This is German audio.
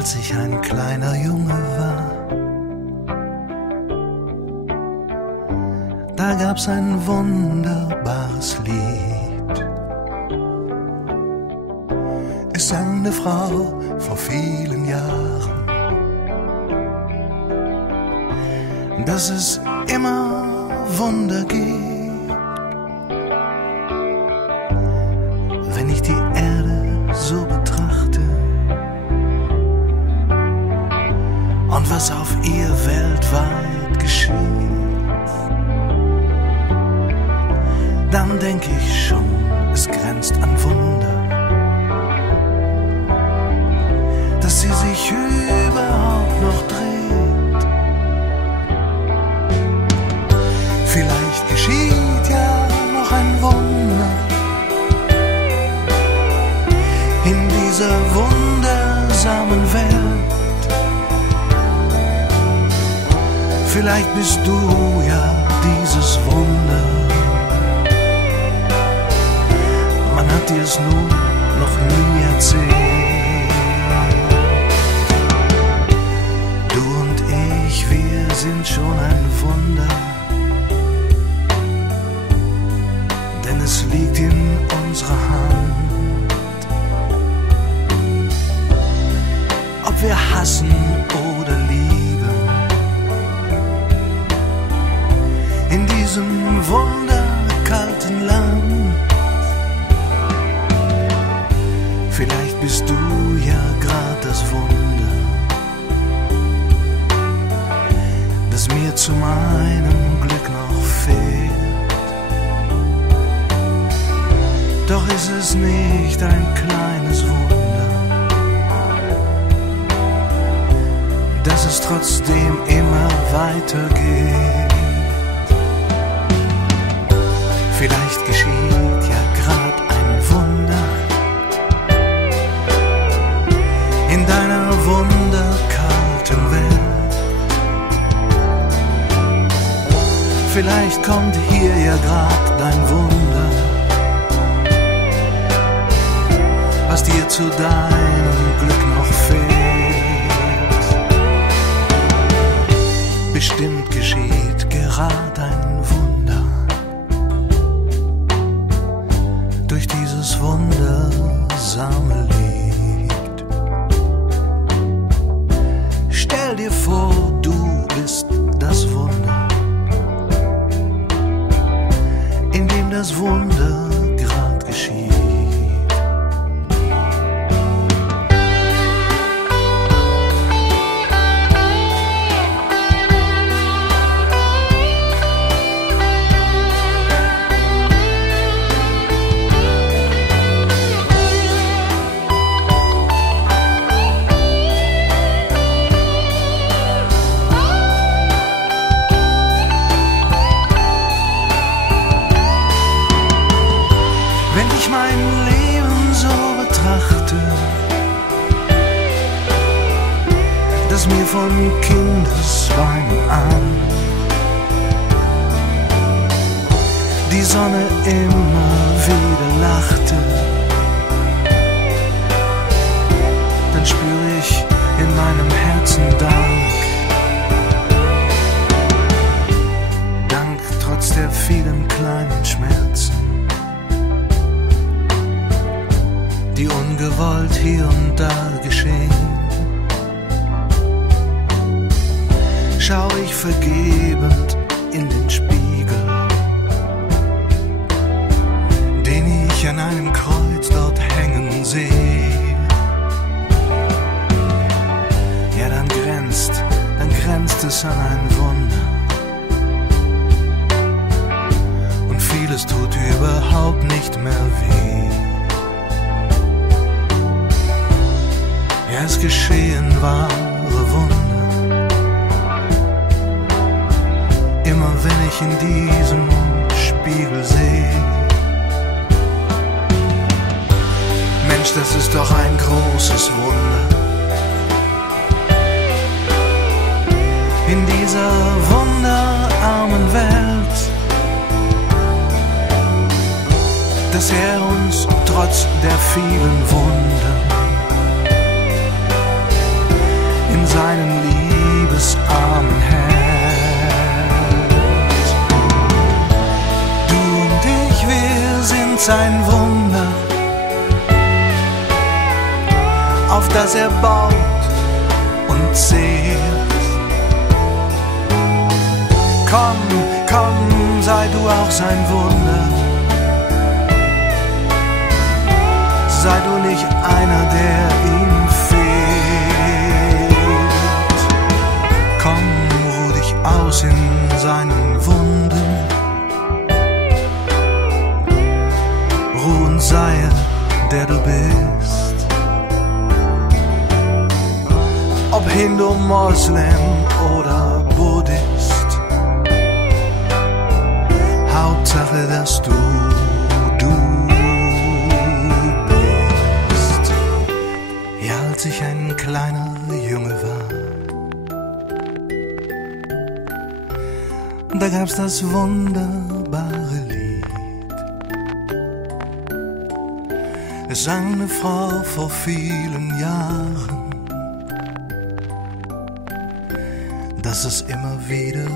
als ich ein kleiner Junge war. Da gab's ein wunderbares Lied. Es sang eine Frau vor vielen Jahren, dass es immer Wunder gibt, wenn ich die Erde so betrachte und was auf ihr weltweit geschieht. Dann denk ich schon, es grenzt an Wunder, dass sie sich überhaupt noch dreht. Vielleicht geschieht ja noch ein Wunder in dieser wundersamen Welt. Vielleicht bist du ja dieses Wunder. Man hat dir es nur noch nie erzählt. Du und ich, wir sind schon ein Wunder, denn es liegt in unserer Hand. Ob wir hassen oder lieben, in diesem wunderkalten Land. Vielleicht bist du ja grad das Wunder, das mir zu meinem Glück noch fehlt. Doch ist es nicht ein kleines Wunder, dass es trotzdem immer weitergeht. Vielleicht geschieht ja grad ein Wunder in deiner wunderkalten Welt. Vielleicht kommt hier ja grad dein Wunder, was dir zu deinem Glück noch fehlt. Bestimmt geschieht grad ein Wunder durch dieses wundersame Lied. Stell dir vor, du bist das Wunder, in dem das Wunder grad geschieht. Mein Leben so betrachte, das mir von Kindesbeinen an die Sonne immer wieder lachte, dann spüre ich in meinem Herzen Dank. Dank trotz der vielen kleinen Schmerzen, die ungewollt hier und da geschehen. Schau ich vergebend in den Spiegel, den ich an einem Kreuz dort hängen sehe. Ja, dann grenzt es an ein Wunder, und vieles tut überhaupt nicht mehr weh. Ja, es geschehen wahre Wunder, immer wenn ich in diesem Spiegel sehe. Mensch, das ist doch ein großes Wunder, in dieser wunderarmen Welt, dass er uns trotz der vielen Wunder seinen Liebesarmen hält. Du und ich, wir sind sein Wunder, auf das er baut und zählt. Komm, komm, sei du auch sein Wunder, sei du nicht einer, der ihm fehlt. Komm, ruh dich aus in seinen Wunden, ruh und sei der du bist. Ob Hindu, Moslem oder Buddhist, Hauptsache, dass du bist. Ja, als ich ein kleiner Junge war, da gab's das wunderbare Lied. Es sang eine Frau vor vielen Jahren, dass es immer wieder